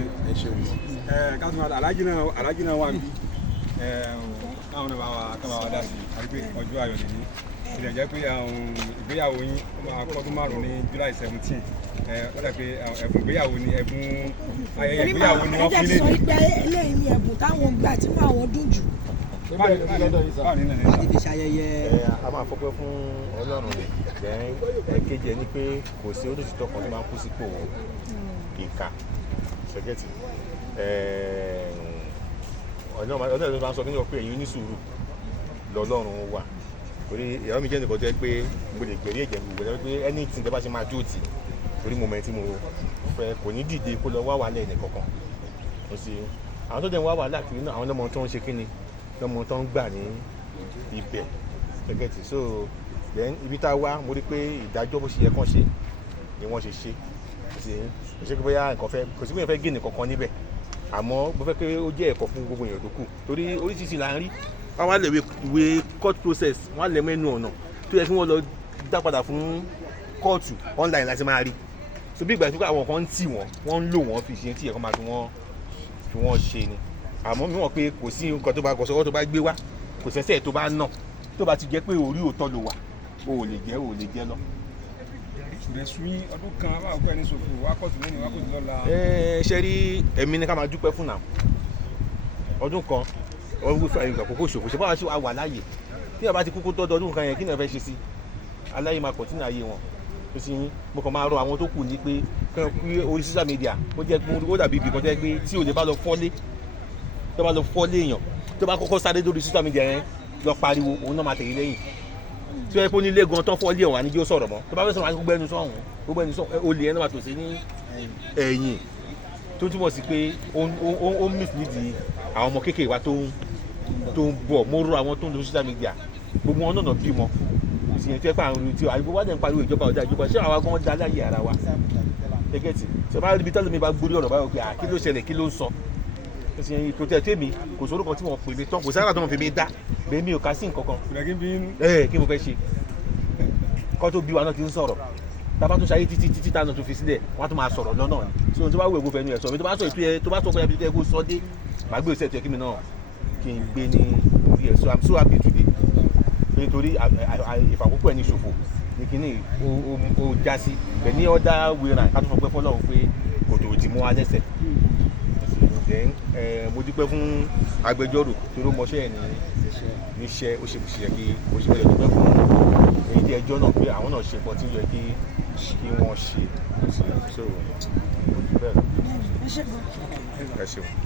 ẹ ṣe wù. kásìmọ̀ alájí náà wà níbí káwọn náà bá wa dá sí i àti pé ọjọ́ ayọ̀ lè ní ilẹ̀ jẹ́ pé ìgbéyàwó yín ó máa kọ́dún márùn-ún ní July 17 ó dà pé ẹ̀bùn ìgbéyàwó ni ẹ̀bùn ayẹyẹ ìgbéyàwó ni wọ́n fi lé ní. ẹ jẹ́ sọ pé eléyìí ni ẹ̀bùn táwọn gbà tí wọ́n àwọn dùn jù. láti fi ṣayẹyẹ. a máa fọpẹ́ fún Ọlọ́run rẹ̀ jẹ́ ẹ̀kejì ẹni pé kò sí olùsítọ́ kan tó máa ń kú sípò ìkà ṣẹ́gẹ́tì ọ̀dọ́ ìlú máa ń sọ fún yín pé ẹ̀yin ní sùúrù lọ́lọ́run wà torí ìyàwó mi jẹ́ nìkan jẹ́ pé mo lè gbẹ̀rí ẹ̀jẹ̀ mi gbẹ̀rẹ̀ pé anything tẹ́ bá ṣe máa dúró tì torí mo mọ̀ tí mo fẹ́ kò ní dìde kó lọ wá wàhálà ẹnì kankan mo sì àwọn tó dẹ̀ ń wá wàhálà kiri náà àwọn ọmọ tó ń ṣe kíni ọmọ tó ń gbà ní ibẹ̀ ṣẹ́gẹ́tì so then ibi tá a wá mo rí pé ìdájọ́ bó ṣe yẹ kán ṣe ni wọ́n ṣe ṣe kò sí pé bóyá nǹkan fẹ́ kò sí pé yẹn fẹ́ gé nìkan kan níbẹ̀ àmọ́ mo fẹ́ pé ó jẹ́ ẹ̀kọ́ fún gbogbo èèyàn tó kù torí oríṣiríṣi là ń rí wọ́n á lè wé court process wọ́n á lè mẹ́nu ọ̀nà tó yẹ kí wọ́n lọ dá padà fún kóòtù online láti máa rí so bí ìgbà tó kọ́ àwọn kan ń tì wọ́n ń lò wọ́n fi ṣe tí ẹ̀kọ́ máa fi wọ́n ṣe ni àmọ́ mi wọ́n pé kò sí nǹkan tó bá gọ̀ṣọ́wọ́ tó bá gbé wá kò sẹ́sẹ̀ tó bá nà tó bá ti jẹ́ pé orí òótọ́ ló wà o ò lè jẹ́ lọ. ìrẹsùn yín ọdún kan báwo pẹ́ ní sòfò wákọ̀tì lẹ́nu wákọ̀tì lọ́la. ṣe rí ẹ̀mí ni ká máa dúpẹ́ fún náà ọdún kan ọdún fún àyè àkókò ṣòfò ṣe báwa ṣe wà láàyè tí yàrá bá ti kúkú tọ́jú ọdún kan yẹn kí ni ẹ fẹ́ ṣe sí aláyè máa kọ̀tínú ayé wọn tó sì yín mo kàn máa rọ àwọn tó kù ní pé kí orí social media ó jẹ́ pé ó dàbí ibì kan tó yẹ pé tí olè bá lọ fọ́lé èèyàn tó bá kọ́kọ́ sáré lórí social media yẹn lọ pariwo òun náà máa tẹ̀lé lẹ́yìn tí wọ́n yẹ kó nílé gan tán fọ́lé ọ̀hún àníjó sọ̀rọ̀ mọ́ tó bá fẹ́ sọ̀rọ̀ àti gbogbo ẹnu sọ̀hún olè yẹn náà máa tò sí ní ẹ̀yìn tó túmọ̀ sí pé ó mislead àwọn ọmọ kéékèèké wa tó ń bọ̀ mo rọ àwọn tó ń lo social media gbogbo wọn náà bímọ ìsìnyẹn tí ẹ pa àrùn tí àyíkó wá dẹ̀ ń pariwo ìjọba ọ̀dà ìjọba ṣé àwa gan da láyé ara wa ẹgẹ́tì ṣe bá ibi tẹ́lẹ̀ mi bá gbórí ọ̀rọ̀ báyọ̀ pé kí ló ṣẹlẹ̀ kí ló ń sọ ìsìnyẹn kò tẹ̀ tẹ́ mi kò sórúkọ tí wọ́n pè mí tán kò sára tó wọ́n fi mi dá bẹ́ẹ̀ mi ò ká sí nǹkan kan kí mo fẹ́ ṣe kọ́ tó bí wa náà ti ń sọ̀rọ̀ tábà tó ṣayé títí táná tó fi sílẹ̀ wọ́n á tó máa sọ̀rọ̀ lọ́nà ni tí ohun tó bá wù ẹ̀gbọ́n fẹ́nu ẹ̀ sọ mi tó bá sọ ètò ẹ̀ tó bá sọ pé ẹbí tó yẹ kó sọ dé màá gbé ìṣẹ́ tó yẹ kí mi náà kí n gbé ní orí ẹ̀ so I'm so happy today nítorí ìfàkókò ẹ̀ ní ṣòfò ní kíní ó já sí bẹ̀ ní ọ̀dà wíra ká tó sọ pé fọlọ́run pé kòtò ti mú wa lẹ́sẹ̀ then mo dúpẹ́ fún agbẹjọ́rò tó ló mọṣẹ́ ẹ̀ níṣẹ́ ó ṣe kò ṣe yẹ kí ó ṣe bẹ́ẹ̀ dúpẹ́ fún èyí tí ẹjọ́ náà pé àwọn náà ṣe nǹkan tí ó yẹ kí wọ́n ṣe so bẹ́ẹ̀ ẹ ṣeun.